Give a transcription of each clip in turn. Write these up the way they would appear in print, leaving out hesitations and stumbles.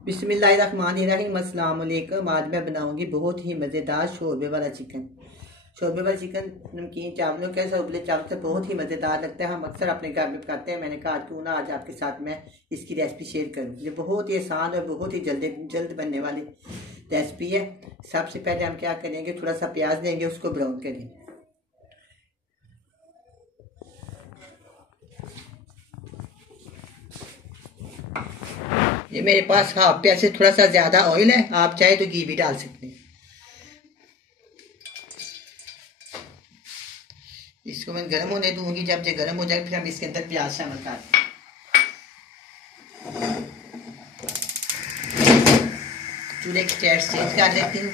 बिस्मिल्लाहिर्रहमानिर्रहीम। अस्सलाम वालेकुम। आज मैं बनाऊंगी बहुत ही मज़ेदार शोरबे वाला चिकन। शोरबे वाला चिकन नमकीन चावलों के साथ, उबले चावल से बहुत ही मज़ेदार लगता है। हम अक्सर अपने घर में पकाते हैं। मैंने कहा क्यों ना आज आपके साथ मैं इसकी रेसिपी शेयर करूं। ये बहुत ही आसान और बहुत ही जल्द बनने वाली रेसिपी है। सबसे पहले हम क्या करेंगे, थोड़ा सा प्याज लेंगे, उसको ब्राउन करेंगे। ये मेरे पास हाफ प्याज से थोड़ा सा ज्यादा ऑयल है, आप चाहे तो घी भी डाल सकते हैं। इसको मैं गर्म होने दूंगी। जब ये गर्म हो जाए फिर हम इसके अंदर प्याज शामिल कर दें। चूल्हे की स्टेट चेंज कर लेती हूँ।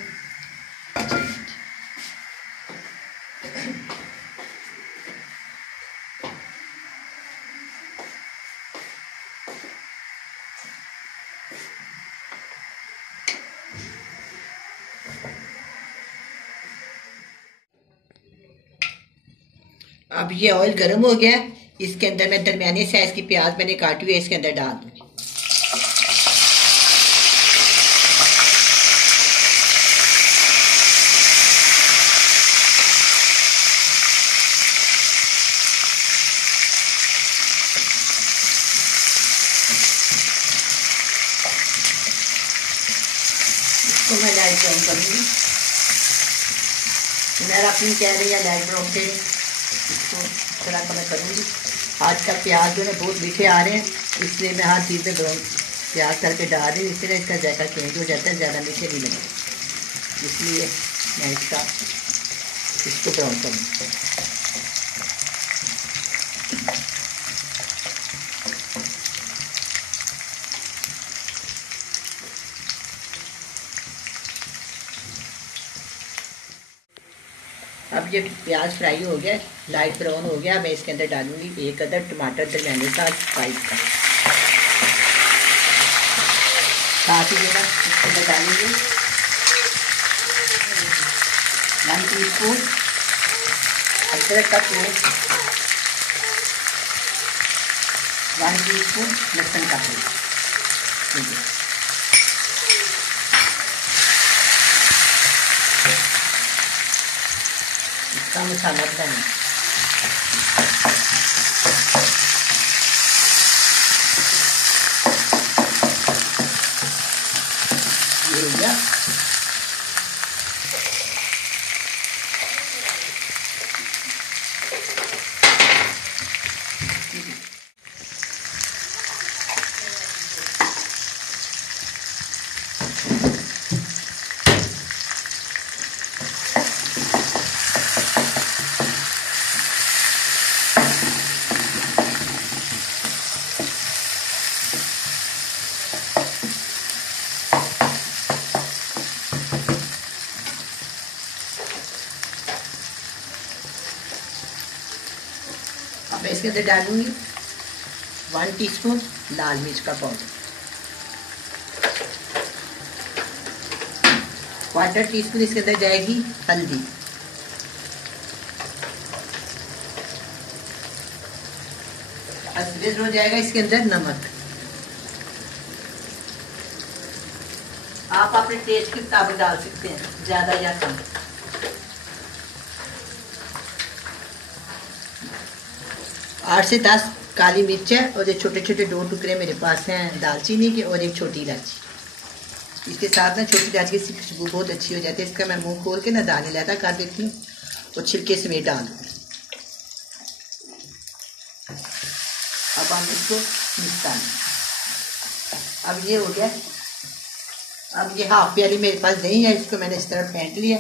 अब ये ऑयल गर्म हो गया। इसके अंदर मैं दरमियाने साइज की प्याज मैंने काटी हुई है, इसके अंदर डाल दूंगी। इसको मैं लाइट ब्राउन करूंगी। मैं अपनी कह रही है लाइट ब्राउन पे इसको थोड़ा सा मैं करूँगी। आज का प्याज जो है बहुत मीठे आ रहे हैं, इसलिए मैं हर चीज़ में ब्राउन प्याज करके डाल रही हूँ। इसलिए इसका जायका चेंज हो जाता है, ज़्यादा मीठे नहीं लगते, इसलिए मैं इसको ब्राउन करूँगी। अब ये प्याज फ्राई हो गया, लाइट ब्राउन हो गया। मैं इसके अंदर डालूंगी एक अदर टमाटर दरमियाने का साइज का। साथ ही इसके अंदर डालूंगी 1 टीस्पून अदरक का पेस्ट, 1 टीस्पून लहसुन का पेस्ट। इसका मसाला बनाएंगे। ये हो गया। अब मैं इसके अंदर डालूंगी 1 टीस्पून लाल मिर्च का पाउडर, 1/4 टीस्पून इसके अंदर जाएगी हल्दी, फिर हो जाएगा इसके अंदर नमक। आप अपने टेस्ट के मुताबिक डाल सकते हैं, ज्यादा या कम। आठ से 10 काली मिर्च है और ये छोटे छोटे 2 टुकड़े मेरे पास हैं दालचीनी के और एक छोटी इलायची। इसके साथ ना छोटी इलायची की खुशबू बहुत अच्छी हो जाती है। इसका मैं मुंह खोल के ना दाने लहदा कर देती हूँ और छिलके समेत डाल दूँगी। अब हम इसको मिक्स कर लें। अब ये हो गया। अब ये हाफ प्याली मेरे पास दही है, इसको मैंने इस तरह फेंट लिया।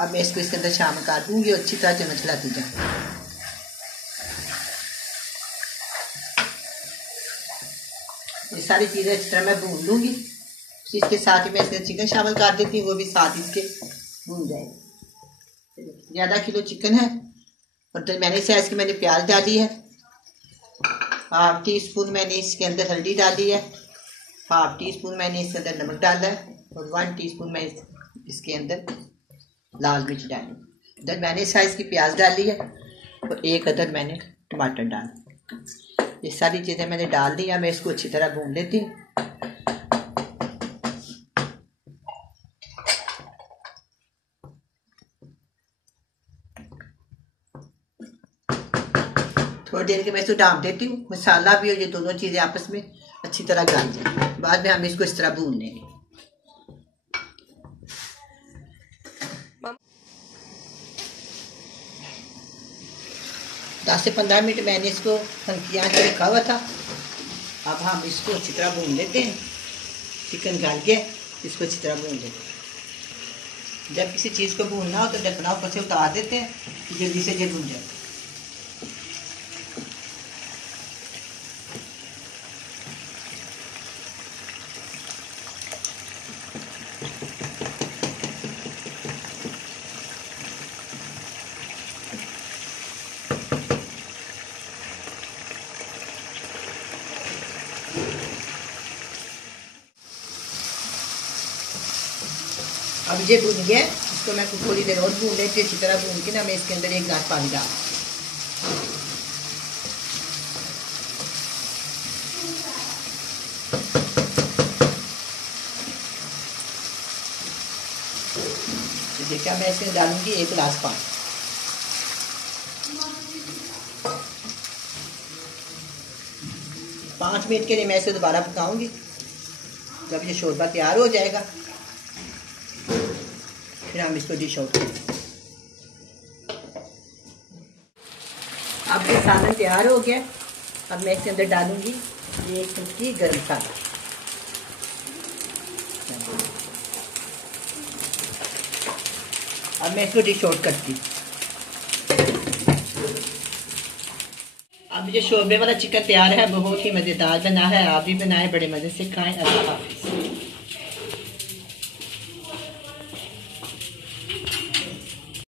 अब मैं इसको इसके अंदर शामिल कर दूँगी और अच्छी तरह चम्मच चलाती जाऊँ। ये सारी चीज़ें इस तरह मैं भून लूँगी। इसके साथ ही मैं इसमें चिकन शामिल कर देती हूँ, वो भी साथ इसके भून जाएगी। ज़्यादा किलो चिकन है और दरमियाने साइज की मैंने प्याज डाली है। 1/2 टीस्पून मैंने इसके अंदर हल्दी डाली है, 1/2 टीस्पून मैंने इसके अंदर नमक डाला है और 1 टीस्पून मैं इसके अंदर लाल मिर्च डाली। दरमियाने साइज की प्याज डाली है और एक अदर मैंने टमाटर डाला। ये सारी चीज़ें मैंने डाल दी। मैं इसको अच्छी तरह भून लेती हूँ। थोड़ी देर के मैं इसको डाल देती हूँ, मसाला भी और ये दोनों चीज़ें आपस में अच्छी तरह गल जाए। बाद में हम इसको इस तरह भून लेंगे। 10 से 15 मिनट मैंने इसको हल्की आंच पे रखा हुआ था। अब हम इसको अच्छी तरह भून लेते हैं। चिकन डाल के इसको अच्छी तरह भून लेते हैं। जब किसी चीज़ को भूनना हो तो ढकना ऊपर से उतार देते हैं, जल्दी से ये भून जाए। अब ये भून गया, इसको मैं थोड़ी देर और भून लेती हूँ। अच्छी तरह भून के ना मैं इसके अंदर 1 गिलास पानी डाल, देखा मैं इसमें डालूंगी 1 गिलास पानी। पाँच मिनट के लिए मैं इसे दोबारा पकाऊंगी। जब ये शोरबा तैयार हो जाएगा फिर हम इसको डिश आउट करेंगे। अब ये सालन तैयार हो गया। अब मैं इसके अंदर डालूंगी 1 चुटकी गरम मसाला। अब मैं इसको डिश आउट करती हूँ। अब ये शोरबे वाला चिकन तैयार है, बहुत ही मज़ेदार बना है। आप भी बनाएं, बड़े मज़े से खाएं। अल्लाह हाफ़िज़।